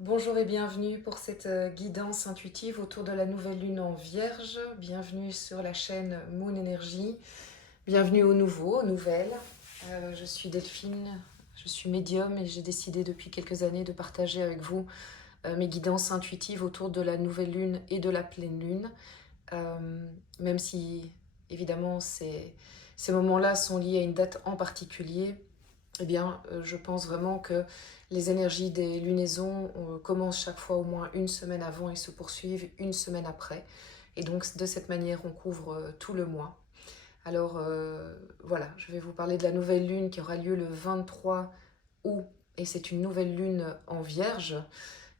Bonjour et bienvenue pour cette guidance intuitive autour de la nouvelle lune en Vierge. Bienvenue sur la chaîne Moon Energy. Bienvenue aux nouveaux, aux nouvelles. Je suis Delphine, je suis médium et j'ai décidé depuis quelques années de partager avec vous mes guidances intuitives autour de la nouvelle lune et de la pleine lune. Même si évidemment ces moments-là sont liés à une date en particulier, eh bien, je pense vraiment que les énergies des lunaisons commencent chaque fois au moins une semaine avant et se poursuivent une semaine après. Et donc, de cette manière, on couvre tout le mois. Alors, voilà, je vais vous parler de la nouvelle lune qui aura lieu le 23 août. Et c'est une nouvelle lune en Vierge.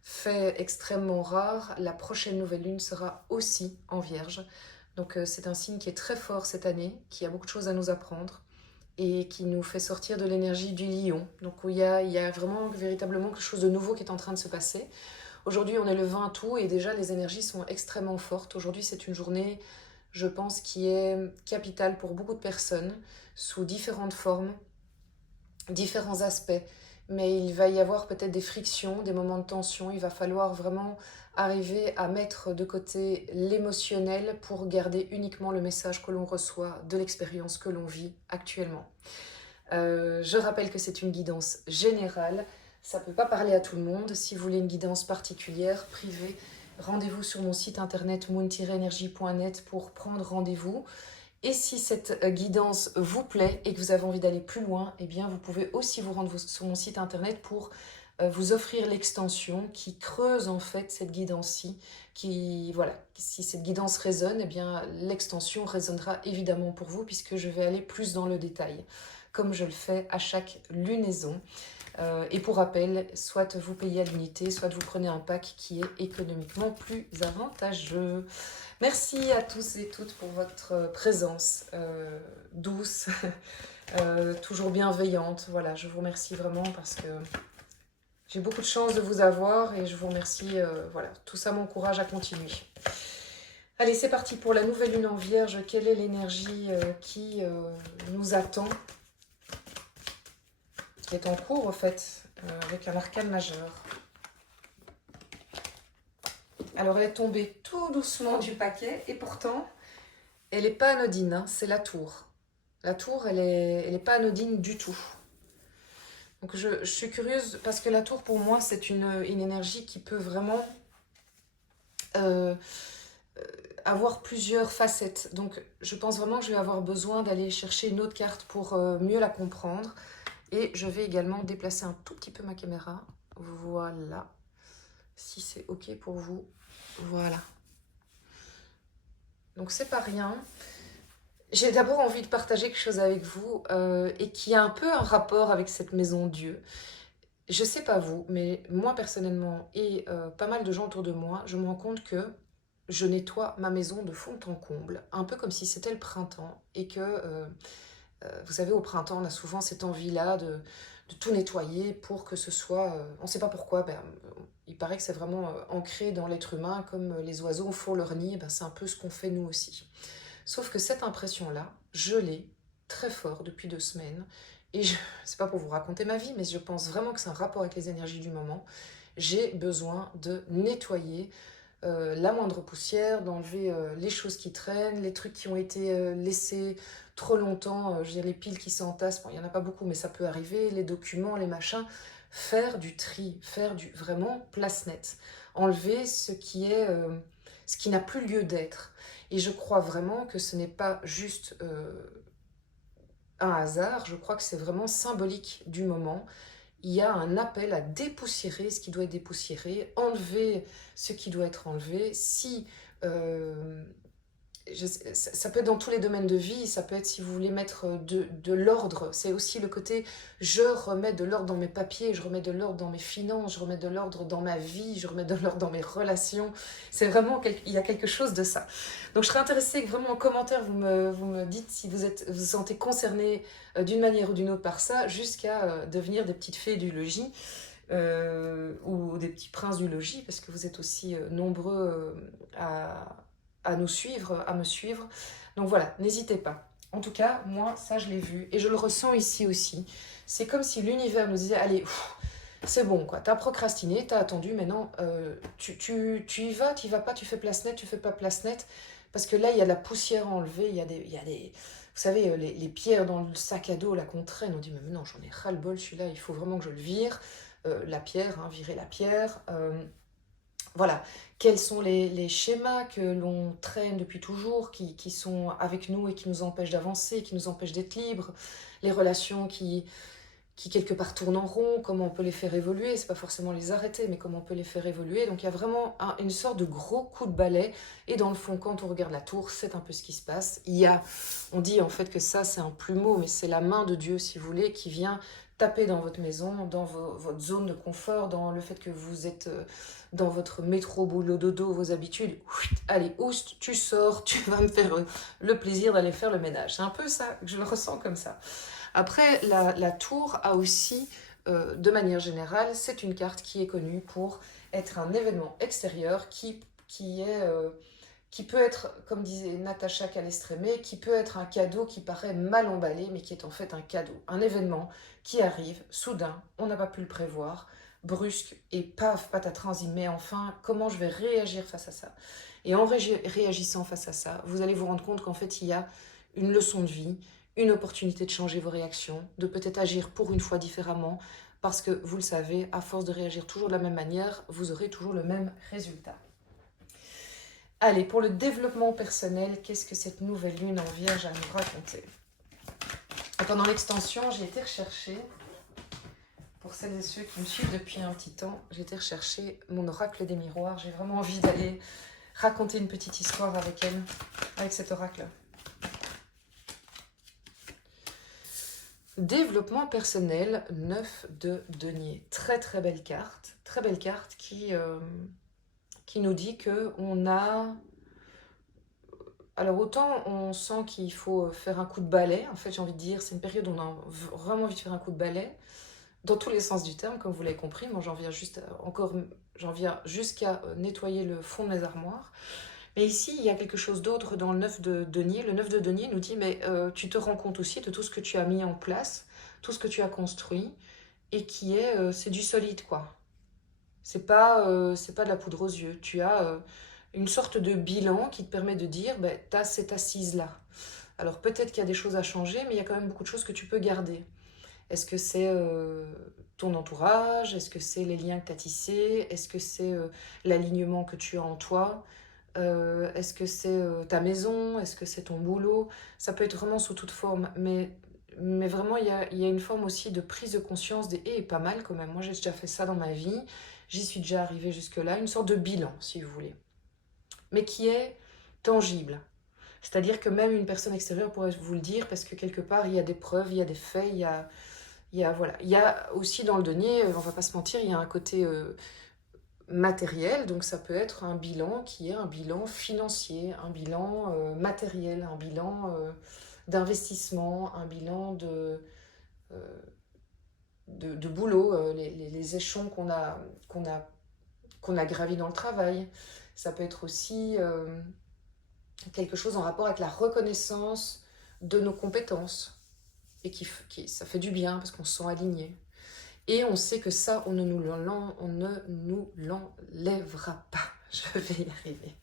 Fait extrêmement rare, la prochaine nouvelle lune sera aussi en Vierge. Donc, c'est un signe qui est très fort cette année, qui a beaucoup de choses à nous apprendre et qui nous fait sortir de l'énergie du lion. Donc il y a vraiment véritablement quelque chose de nouveau qui est en train de se passer. Aujourd'hui, on est le 20 août et déjà les énergies sont extrêmement fortes. Aujourd'hui, c'est une journée, je pense, qui est capitale pour beaucoup de personnes, sous différentes formes, différents aspects. Mais il va y avoir peut-être des frictions, des moments de tension. Il va falloir vraiment arriver à mettre de côté l'émotionnel pour garder uniquement le message que l'on reçoit de l'expérience que l'on vit actuellement. Je rappelle que c'est une guidance générale. Ça ne peut pas parler à tout le monde. Si vous voulez une guidance particulière, privée, rendez-vous sur mon site internet moon-energy.net pour prendre rendez-vous. Et si cette guidance vous plaît et que vous avez envie d'aller plus loin, eh bien vous pouvez aussi vous rendre sur mon site internet pour vous offrir l'extension qui creuse en fait cette guidance-ci. Voilà, si cette guidance résonne, eh bien l'extension résonnera évidemment pour vous puisque je vais aller plus dans le détail, comme je le fais à chaque lunaison. Et pour rappel, soit vous payez à l'unité, soit vous prenez un pack qui est économiquement plus avantageux. Merci à tous et toutes pour votre présence douce, toujours bienveillante. Voilà, je vous remercie vraiment parce que j'ai beaucoup de chance de vous avoir et je vous remercie. Voilà, tout ça m'encourage à continuer. Allez, c'est parti pour la nouvelle lune en Vierge. Quelle est l'énergie qui nous attend, qui est en cours en fait, avec un arcane majeur. Alors elle est tombée tout doucement du paquet et pourtant elle n'est pas anodine, hein, c'est la tour. La tour, elle est pas anodine du tout. Donc je suis curieuse parce que la tour pour moi c'est une énergie qui peut vraiment euh, avoir plusieurs facettes. Donc je pense vraiment que je vais avoir besoin d'aller chercher une autre carte pour mieux la comprendre. Et je vais également déplacer un tout petit peu ma caméra. Voilà. Si c'est ok pour vous. Voilà. Donc c'est pas rien. J'ai d'abord envie de partager quelque chose avec vous et qui a un peu un rapport avec cette maison Dieu. Je sais pas vous, mais moi personnellement et pas mal de gens autour de moi, je me rends compte que je nettoie ma maison de fond en comble, un peu comme si c'était le printemps et que, vous savez, au printemps, on a souvent cette envie-là de tout nettoyer pour que ce soit, on ne sait pas pourquoi, il paraît que c'est vraiment ancré dans l'être humain, comme les oiseaux font leur nid, ben, c'est un peu ce qu'on fait nous aussi. Sauf que cette impression-là, je l'ai très fort depuis 2 semaines. Et c'est pas pour vous raconter ma vie, mais je pense vraiment que c'est un rapport avec les énergies du moment. J'ai besoin de nettoyer la moindre poussière, d'enlever les choses qui traînent, les trucs qui ont été laissés trop longtemps, je veux dire les piles qui s'entassent, bon, il n'y en a pas beaucoup, mais ça peut arriver, les documents, les machins. Faire du tri, faire du vraiment place nette. Enlever ce qui n'a plus lieu d'être. Et je crois vraiment que ce n'est pas juste un hasard, je crois que c'est vraiment symbolique du moment. Il y a un appel à dépoussiérer ce qui doit être dépoussiéré, enlever ce qui doit être enlevé. Si euh, ça peut être dans tous les domaines de vie, ça peut être si vous voulez mettre de l'ordre, c'est aussi le côté je remets de l'ordre dans mes papiers, je remets de l'ordre dans mes finances, je remets de l'ordre dans ma vie, je remets de l'ordre dans mes relations, c'est vraiment, il y a quelque chose de ça. Donc je serais intéressée que vraiment en commentaire vous me dites si vous vous sentez concerné d'une manière ou d'une autre par ça, jusqu'à devenir des petites fées du logis. Ou des petits princes du logis, parce que vous êtes aussi nombreux à nous suivre, à me suivre. Donc voilà, n'hésitez pas. En tout cas, moi, ça, je l'ai vu. Et je le ressens ici aussi. C'est comme si l'univers nous disait, allez, c'est bon, quoi. T'as procrastiné, t'as attendu, maintenant, tu y vas, tu y vas pas, tu fais place nette, tu fais pas place nette. Parce que là, il y a de la poussière à enlever, il y a des... Vous savez, les pierres dans le sac à dos, là, qu'on traîne, on dit, mais non, j'en ai ras-le-bol, celui-là, il faut vraiment que je le vire. La pierre, hein, virer la pierre. Voilà, quels sont les schémas que l'on traîne depuis toujours, qui sont avec nous et qui nous empêchent d'avancer, qui nous empêchent d'être libres, les relations qui quelque part tournent en rond, comment on peut les faire évoluer, c'est pas forcément les arrêter, mais comment on peut les faire évoluer. Donc il y a vraiment une sorte de gros coup de balai, et dans le fond, quand on regarde la tour, c'est un peu ce qui se passe. On dit en fait que ça c'est un plumeau, mais c'est la main de Dieu, si vous voulez, qui vient taper dans votre maison, dans votre zone de confort, dans le fait que vous êtes dans votre métro, boulot, dodo, vos habitudes. Allez, oust, tu sors, tu vas me faire le plaisir d'aller faire le ménage. C'est un peu ça, je le ressens comme ça. Après, la tour a aussi, de manière générale, c'est une carte qui est connue pour être un événement extérieur qui peut être, comme disait Natacha Calestrémé, qui peut être un cadeau qui paraît mal emballé, mais qui est en fait un cadeau. Un événement qui arrive, soudain, on n'a pas pu le prévoir, brusque, et paf, patatras, on se dit, mais enfin, comment je vais réagir face à ça? Et en réagissant face à ça, vous allez vous rendre compte qu'en fait, il y a une leçon de vie, une opportunité de changer vos réactions, de peut-être agir pour une fois différemment, parce que vous le savez, à force de réagir toujours de la même manière, vous aurez toujours le même résultat. Allez, pour le développement personnel, qu'est-ce que cette nouvelle lune en Vierge a à nous raconter? Pendant l'extension, j'ai été rechercher, pour celles et ceux qui me suivent depuis un petit temps, j'ai été rechercher mon oracle des miroirs. J'ai vraiment envie d'aller raconter une petite histoire avec elle, avec cet oracle. Développement personnel, 9 de denier. Très très belle carte qui nous dit qu'on a... Alors autant on sent qu'il faut faire un coup de balai, en fait j'ai envie de dire, c'est une période où on a vraiment envie de faire un coup de balai, dans tous les sens du terme, comme vous l'avez compris. Moi j'en viens jusqu'à nettoyer le fond de mes armoires. Mais ici, il y a quelque chose d'autre dans le 9 de denier. Le 9 de denier nous dit, mais tu te rends compte aussi de tout ce que tu as mis en place, tout ce que tu as construit, et c'est du solide, quoi. C'est pas de la poudre aux yeux. Tu as une sorte de bilan qui te permet de dire, ben, tu as cette assise-là. Alors peut-être qu'il y a des choses à changer, mais il y a quand même beaucoup de choses que tu peux garder. Est-ce que c'est ton entourage? Est-ce que c'est les liens que tu as tissés? Est-ce que c'est l'alignement que tu as en toi? Est-ce que c'est ta maison? Est-ce que c'est ton boulot? Ça peut être vraiment sous toute forme, mais vraiment, il y a une forme aussi de prise de conscience des « eh, pas mal quand même, moi j'ai déjà fait ça dans ma vie, j'y suis déjà arrivée jusque-là », une sorte de bilan, si vous voulez, mais qui est tangible. C'est-à-dire que même une personne extérieure pourrait vous le dire, parce que quelque part, il y a des preuves, il y a des faits, voilà. Il y a aussi dans le denier, on va pas se mentir, il y a un côté matériel, donc ça peut être un bilan qui est un bilan financier, un bilan matériel, un bilan d'investissement, un bilan de boulot, les échelons qu'on a gravis dans le travail. Ça peut être aussi quelque chose en rapport avec la reconnaissance de nos compétences, et ça fait du bien parce qu'on se sent aligné. Et on sait que ça, on ne nous l'enlèvera pas. Je vais y arriver.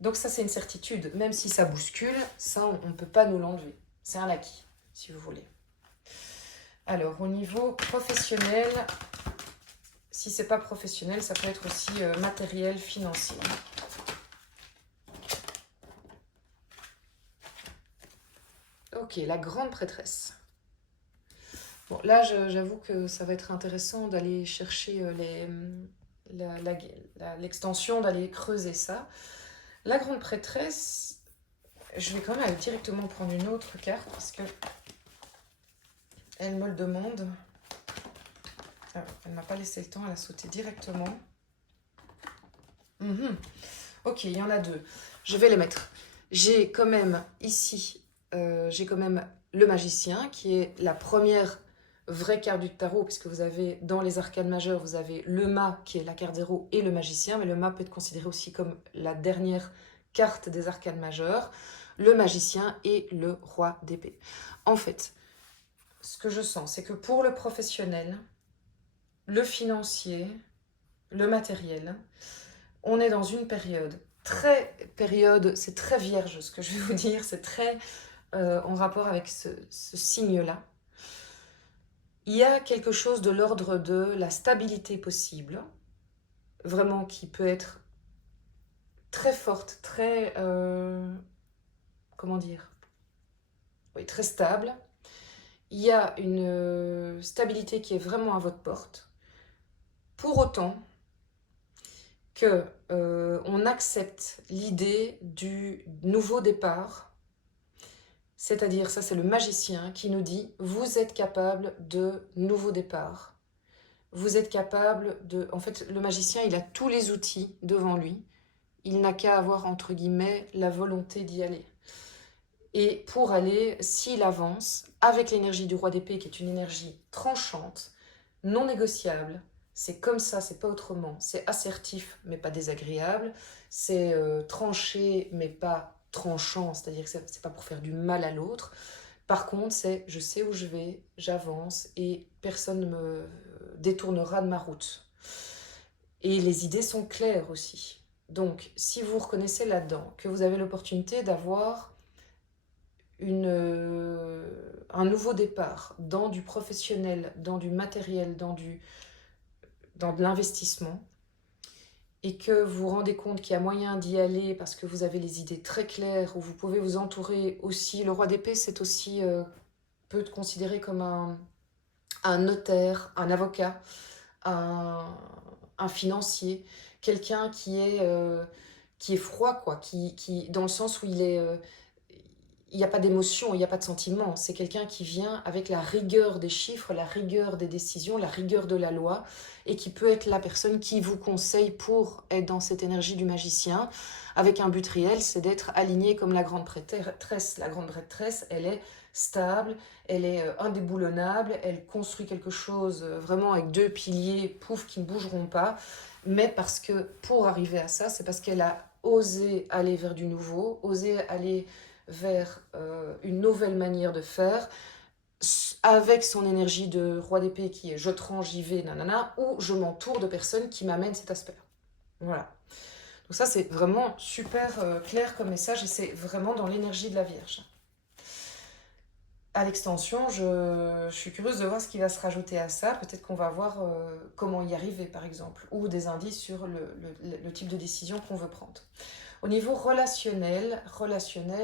Donc ça, c'est une certitude. Même si ça bouscule, ça, on ne peut pas nous l'enlever. C'est un acquis, si vous voulez. Alors, au niveau professionnel, si c'est pas professionnel, ça peut être aussi matériel, financier. Ok, la grande prêtresse. Bon, là, j'avoue que ça va être intéressant d'aller chercher l'extension, d'aller creuser ça. La grande prêtresse, je vais quand même aller directement prendre une autre carte parce que elle me le demande. Alors, elle ne m'a pas laissé le temps, elle a sauté directement. Ok, il y en a deux. Je vais les mettre. J'ai quand même ici, j'ai quand même le magicien qui est la première vraie carte du tarot, puisque vous avez dans les arcanes majeures, vous avez le mât qui est la carte 0 et le magicien, mais le mât peut être considéré aussi comme la dernière carte des arcanes majeures. le magicien et le roi d'épée. En fait, ce que je sens, c'est que pour le professionnel, le financier, le matériel, on est dans une période, c'est très vierge ce que je vais vous dire, c'est très en rapport avec ce signe-là. Il y a quelque chose de l'ordre de la stabilité possible, vraiment qui peut être très forte, très, comment dire, oui, très stable. Il y a une stabilité qui est vraiment à votre porte. Pour autant que on accepte l'idée du nouveau départ, c'est-à-dire, ça c'est le magicien qui nous dit, vous êtes capable de nouveau départ. Vous êtes capable de... En fait, le magicien, il a tous les outils devant lui. Il n'a qu'à avoir, entre guillemets, la volonté d'y aller. Et pour aller, s'il avance, avec l'énergie du roi d'épée, qui est une énergie tranchante, non négociable, c'est comme ça, c'est pas autrement, c'est assertif, mais pas désagréable, c'est tranché, mais pas tranchant, c'est-à-dire que c'est pas pour faire du mal à l'autre. Par contre, c'est je sais où je vais, j'avance, et personne ne me détournera de ma route. Et les idées sont claires aussi. Donc, si vous reconnaissez là-dedans que vous avez l'opportunité d'avoir un nouveau départ dans du professionnel, dans du matériel, dans de l'investissement, et que vous vous rendez compte qu'il y a moyen d'y aller parce que vous avez les idées très claires, où vous pouvez vous entourer aussi. Le roi d'épée, c'est aussi, peut être considéré comme un notaire, un avocat, un, un financier, quelqu'un qui est froid, quoi, dans le sens où il n'y a pas d'émotion, il n'y a pas de sentiment. C'est quelqu'un qui vient avec la rigueur des chiffres, la rigueur des décisions, la rigueur de la loi, et qui peut être la personne qui vous conseille pour être dans cette énergie du magicien, avec un but réel, c'est d'être aligné comme la grande prêtresse. La grande prêtresse, elle est stable, elle est indéboulonnable, elle construit quelque chose vraiment avec deux piliers, pouf, qui ne bougeront pas, mais parce que pour arriver à ça, c'est parce qu'elle a osé aller vers du nouveau, osé aller vers une nouvelle manière de faire, avec son énergie de roi d'épée qui est je tranche, j'y vais, nanana, ou je m'entoure de personnes qui m'amènent cet aspect. Voilà. Donc ça, c'est vraiment super clair comme message et c'est vraiment dans l'énergie de la Vierge. À l'extension, je suis curieuse de voir ce qui va se rajouter à ça. Peut-être qu'on va voir comment y arriver, par exemple, ou des indices sur le type de décision qu'on veut prendre. Au niveau relationnel,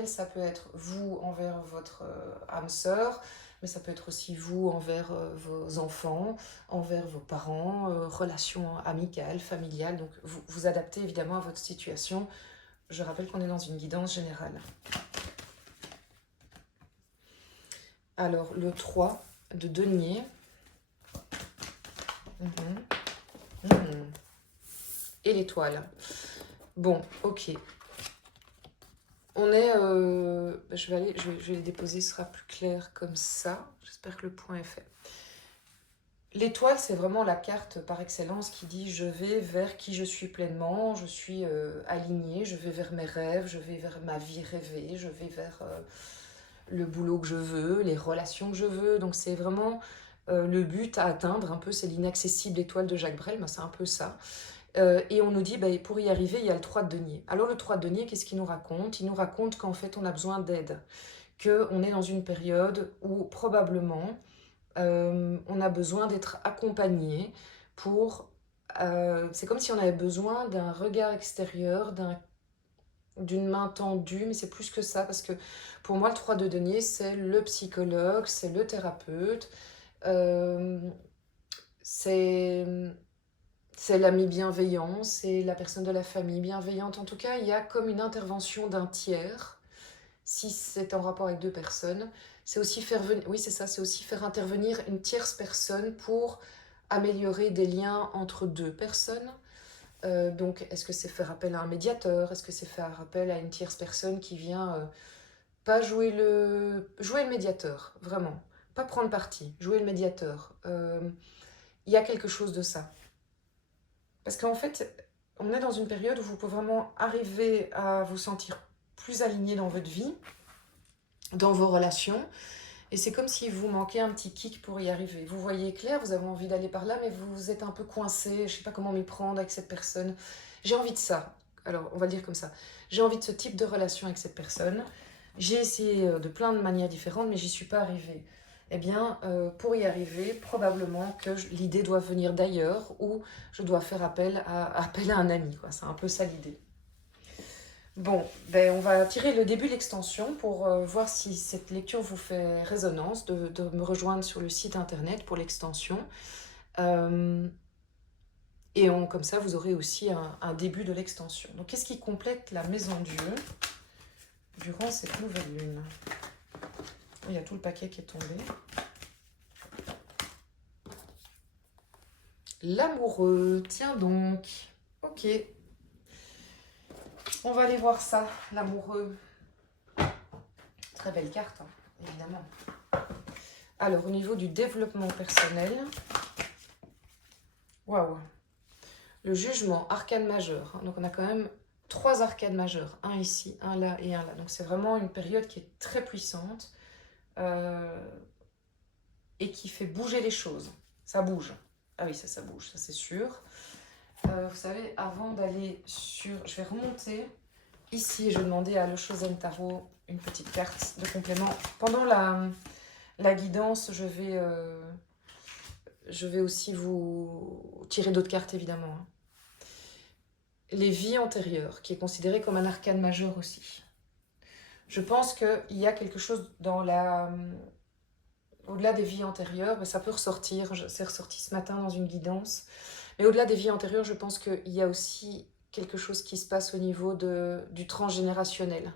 ça peut être vous envers votre âme sœur, mais ça peut être aussi vous envers vos enfants, envers vos parents, relations amicales, familiales. Donc vous adaptez évidemment à votre situation. Je rappelle qu'on est dans une guidance générale. Alors, le 3 de denier. Et l'étoile. Bon, ok. On est... je vais les déposer, ce sera plus clair comme ça. J'espère que le point est fait. L'étoile, c'est vraiment la carte par excellence qui dit je vais vers qui je suis pleinement, je suis alignée, je vais vers mes rêves, je vais vers ma vie rêvée, je vais vers le boulot que je veux, les relations que je veux. Donc c'est vraiment le but à atteindre, un peu, c'est l'inaccessible étoile de Jacques Brel, ben, c'est un peu ça. Et on nous dit, bah, pour y arriver, il y a le 3 de denier. Alors le 3 de denier, qu'est-ce qu'il nous raconte? Il nous raconte qu'en fait, on a besoin d'aide, qu'on est dans une période où probablement on a besoin d'être accompagné pour... c'est comme si on avait besoin d'un regard extérieur, d'une main tendue, mais c'est plus que ça, parce que pour moi, le 3 de denier, c'est le psychologue, c'est le thérapeute, c'est l'ami bienveillant, c'est la personne de la famille bienveillante. En tout cas, il y a comme une intervention d'un tiers, si c'est en rapport avec deux personnes. C'est aussi faire venir, oui, c'est ça, c'est aussi faire intervenir une tierce personne pour améliorer des liens entre deux personnes. Donc, est-ce que c'est faire appel à un médiateur? Est-ce que c'est faire appel à une tierce personne qui vient pas jouer le médiateur, vraiment. Pas prendre parti, jouer le médiateur. Il y a quelque chose de ça. Parce qu'en fait, on est dans une période où vous pouvez vraiment arriver à vous sentir plus aligné dans votre vie, dans vos relations. Et c'est comme si vous manquez un petit kick pour y arriver. Vous voyez clair, vous avez envie d'aller par là, mais vous êtes un peu coincé. Je ne sais pas comment m'y prendre avec cette personne. J'ai envie de ça. Alors, on va le dire comme ça. J'ai envie de ce type de relation avec cette personne. J'ai essayé de plein de manières différentes, mais j'y suis pas arrivée. Eh bien, pour y arriver, probablement que l'idée doit venir d'ailleurs ou je dois faire appel à un ami, quoi. C'est un peu ça l'idée. Bon, ben on va tirer le début de l'extension pour voir si cette lecture vous fait résonance, de me rejoindre sur le site internet pour l'extension. Et comme ça, vous aurez aussi un début de l'extension. Donc, qu'est-ce qui complète la maison Dieu durant cette nouvelle lune? Il y a tout le paquet qui est tombé. L'amoureux, tiens donc. Ok. On va aller voir ça, l'amoureux. Très belle carte, hein, évidemment. Alors, au niveau du développement personnel, waouh, le jugement, arcane majeur. Donc, on a quand même 3 arcanes majeures, un ici, un là et un là. Donc, c'est vraiment une période qui est très puissante et qui fait bouger les choses. Ça bouge. Ah oui, ça bouge, ça c'est sûr. Vous savez, avant d'aller sur... Je vais remonter. Ici, je vais demander à Le Chosen Tarot une petite carte de complément. Pendant la guidance, je vais aussi vous tirer d'autres cartes, évidemment. Hein. Les vies antérieures, qui est considéré comme un arcane majeur aussi. Je pense qu'il y a quelque chose dans au-delà des vies antérieures, mais ça peut ressortir. C'est ressorti ce matin dans une guidance. Mais au-delà des vies antérieures, je pense qu'il y a aussi quelque chose qui se passe au niveau du transgénérationnel,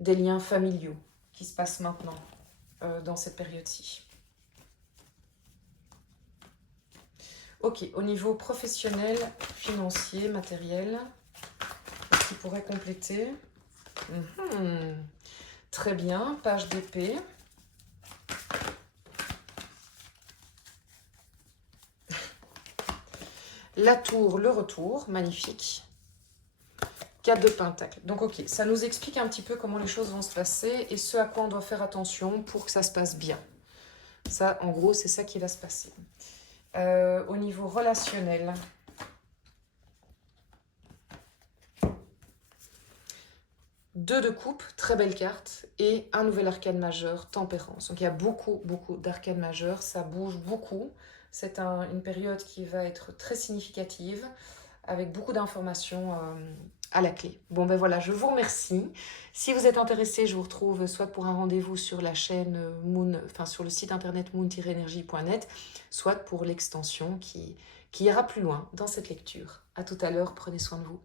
des liens familiaux qui se passent maintenant dans cette période-ci. Ok, au niveau professionnel, financier, matériel, ce qui pourrait compléter. Très bien, page d'épée. La tour, le retour, magnifique. 4 de Pentacle. Donc ok, ça nous explique un petit peu comment les choses vont se passer et ce à quoi on doit faire attention pour que ça se passe bien. Ça, en gros, c'est ça qui va se passer. Au niveau relationnel, deux de coupe, très belle carte, et un nouvel arcane majeur, tempérance. Donc il y a beaucoup d'arcanes majeurs, ça bouge beaucoup. C'est une période qui va être très significative, avec beaucoup d'informations à la clé. Bon ben voilà, je vous remercie. Si vous êtes intéressé, je vous retrouve soit pour un rendez-vous sur la chaîne Moon, enfin sur le site internet moon-energie.net, soit pour l'extension qui ira plus loin dans cette lecture. À tout à l'heure, prenez soin de vous.